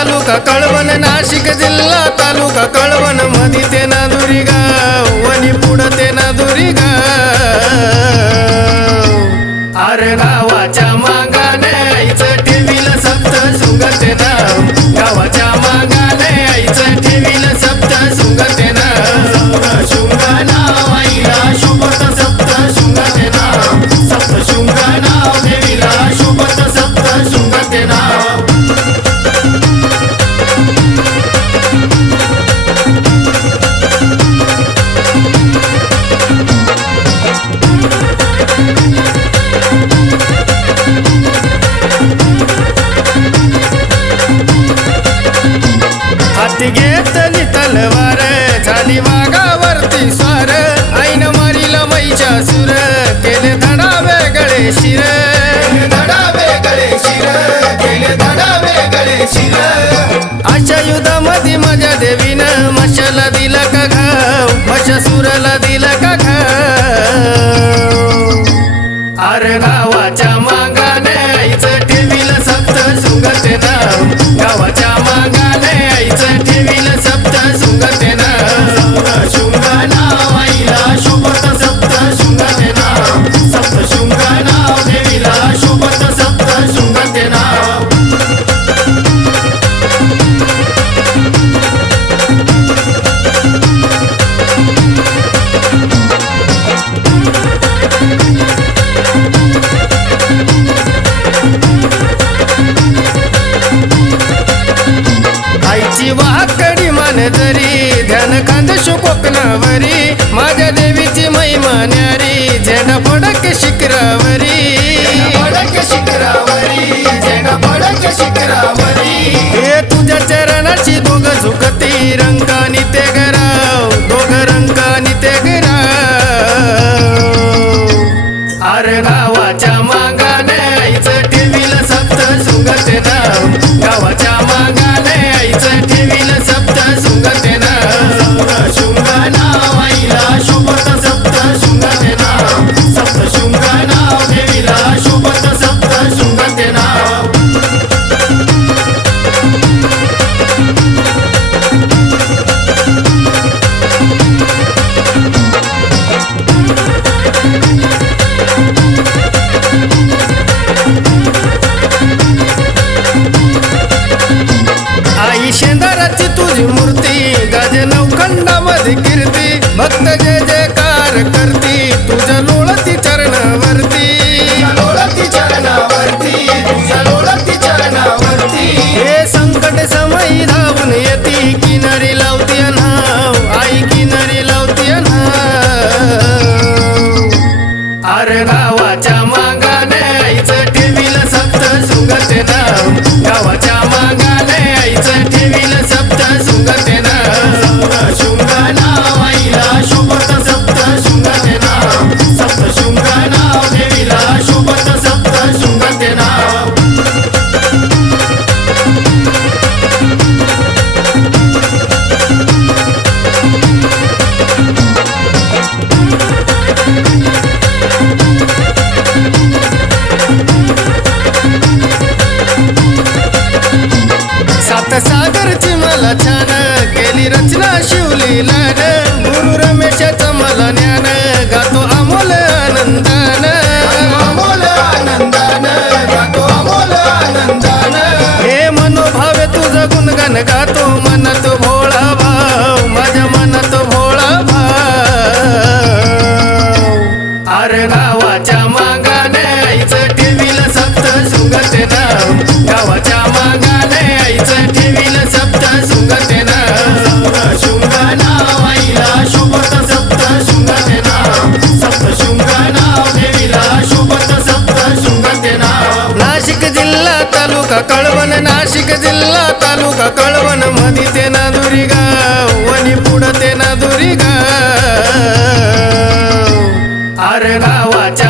तालुका कळवण नाशिक जिल्हा तालुका कळवण. मधी ते नादुरी गाव वनी पुढं ते नादुरी गाव. अरे गावाच्या मागाने आईचं ठेवीला सप्त सुगते नाव. गावाच्या मागाने हाती घेतली तलवार झाली वाघावरती स्वार ऐन मारीला मैच्या सुर केले धडा वेगळे शिर. धडा वेगळे शिर केले धडा वेगळे शिर. अशा युद्धामध्ये माझ्या देवीनं मशाला दिला का घाव मशासुराला दिला का घाव. अरे गावाच्या मागाने वाकडी मान जरी ध्यान खांद कोकणावरी माझ्या देवीची महिमा न्यारी झेंडा फडक शिखरावरी. फडक शिखरावरी झेंडा फडक शिखरावरी. हे तुझ्या चरणाची दोघ शेंदाराची तुझी मुर गावाच्या मागाने आईचं ठेवीला सप्त सुंगते नाव गावाच्या मागाने आईचं ठेवीला सप्त सुंगते नाव शुंग नाव आईला शुभत सप्त शुंगते नाव सप्त शुंग नाव देवीला शुभत सप्त शुंगते नाव नाशिक जिल्हा तालुका कळवण नाशिक जिल्हा तालुका कळवण. मधी ते नादुरी गाव वनी पुढं ते नादुरी गाव. गावाच्या